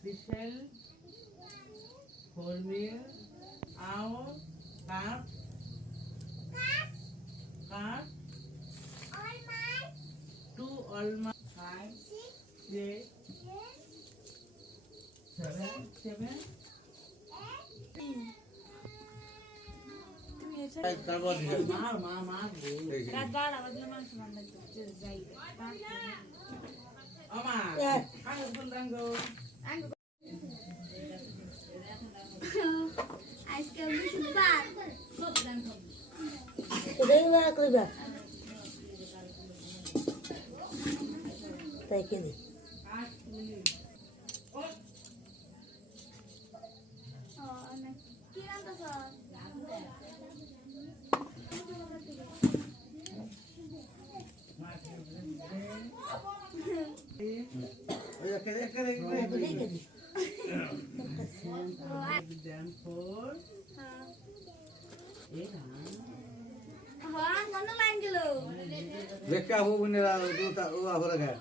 Special for me, our cat, to all my 5, 6, 7. देखा हो बनेरा दूता हुआ हो रहा है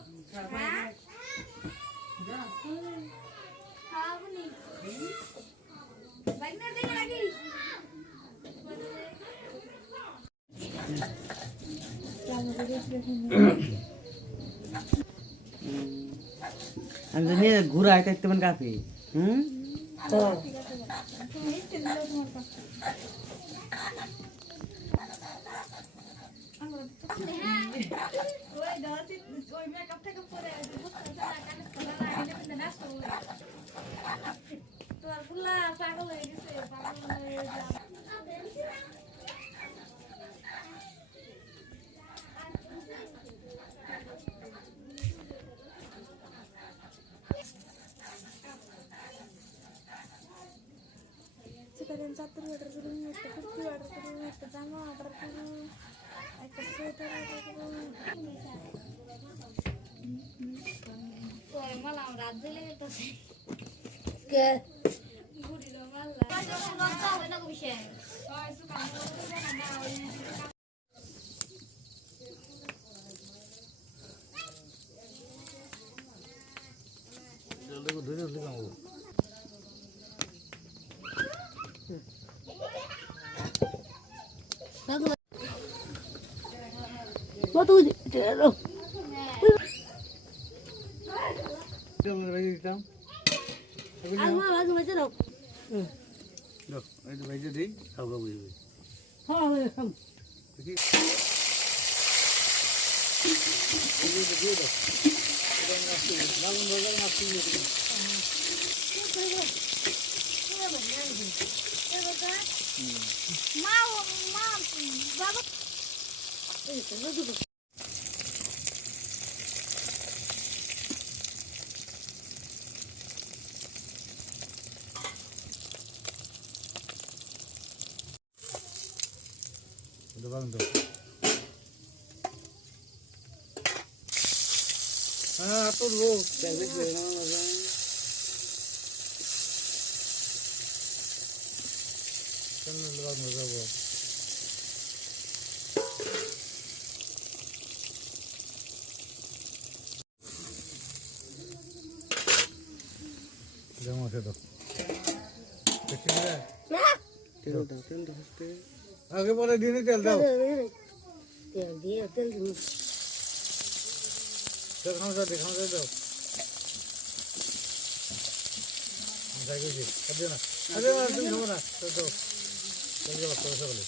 अंजनी घुरा है तो मन काफी Sekalian 1 order dulu, kuku order dulu, pejama order dulu, sweater order dulu. Malam rajin itu sih. Ke. Budi dong malam. Macam nggak tahu enak bisa. Oh itu kamu What do you do? Aku baca dong. Loh, itu baju di, kau kau beli. Oh, welcome. Ini begitu dah. Kita ngasih, malam malam ngasih itu. mau bagus. Udah bang tuh. Tuh dulu. Jadi gimana bang? Kan lewat nggak Jangan masuk tuh. Kecil dah. तेरे दांतन दसते आगे बोले दिन ही चलता हो दिखाओ दो जाएगी जी अभी ना तुम हो ना तो चलिए बस थोड़ा सा बोले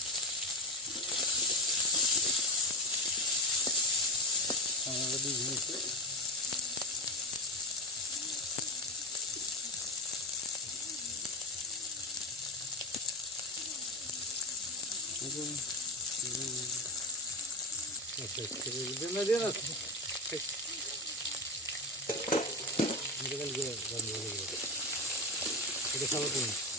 Dia dia. Ini kan dia gambar. Itu sama tuh.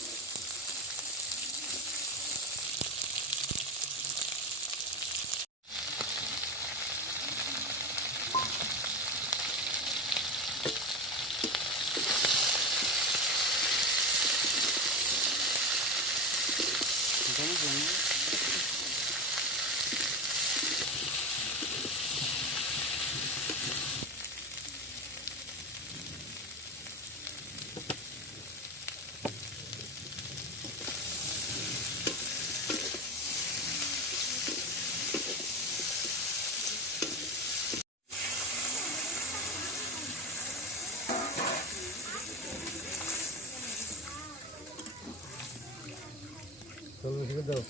জল বেশি করে দাও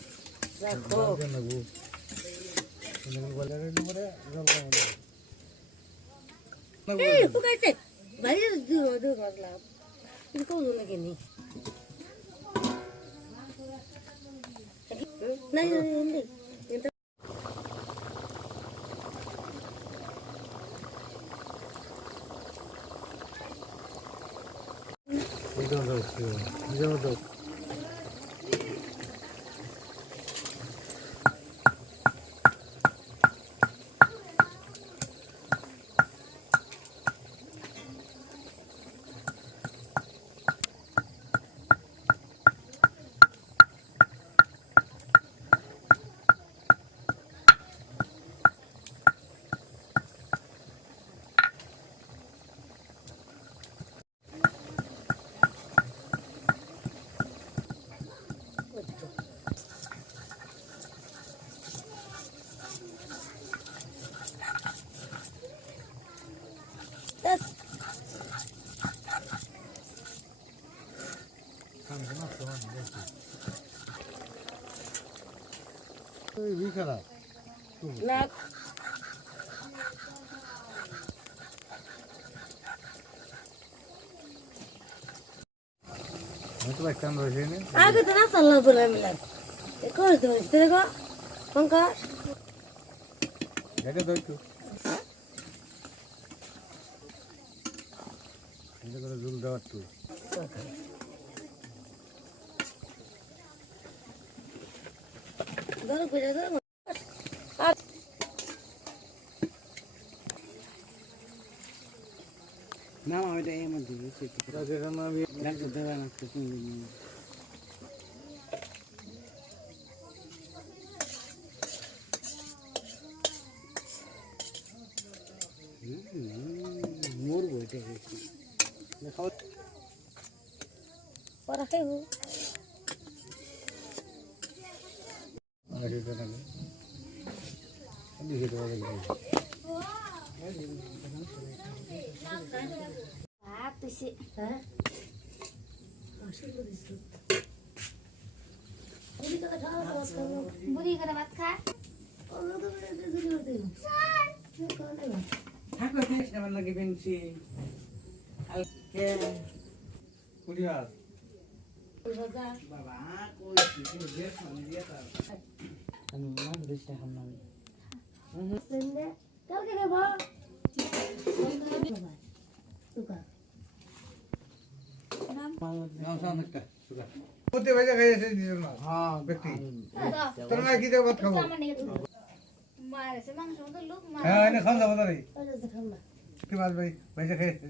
রাখো জল না গো তুমি বলে রে পরে জল কম দাও এই হুকাইছে বাইরে দূর দূর করলাম কিন্তু কোন জন্য কেনি নাই নাই এই দাও দাও দাও দাও এই বিখানা না তো একটা রয়েছে না আগে তো না চাল্লা বলে মিলাই কই তো দেখো পঙ্কা দেখে দাও একটু এটা করে জল দাও একটু ধরো কইরা ধরো না মা ওইটা এর মধ্যে দিয়েছি যেখানে আমি ডাক্তার দেওয়া না তো তুমি মরবো এটা পড়া খাইব আগে কেন আমি হেঁটে বাজার ভাত তুইছে হ্যাঁ বুড়ি করে ভাত খা থাকো দেশ আমার লাগে বেঞ্চি কালকে কুড়ি হাত বাবা কই তুই দেশ মানে দিয়ে তার আমি না দুইটা খাম না কালকে দেব নাও সামনেটা সুগা ওতে ভাজা খাইছে দিজন না হ্যাঁ ব্যক্তি দাও তোর মা কি দেব ভাত খাবো আমার নিয়ে তো মারেছে মাংস তো লোক মার হ্যাঁ এনে খাওয়া যাবো না রে খাম না কি মাছ ভাই ভাজা খাইছে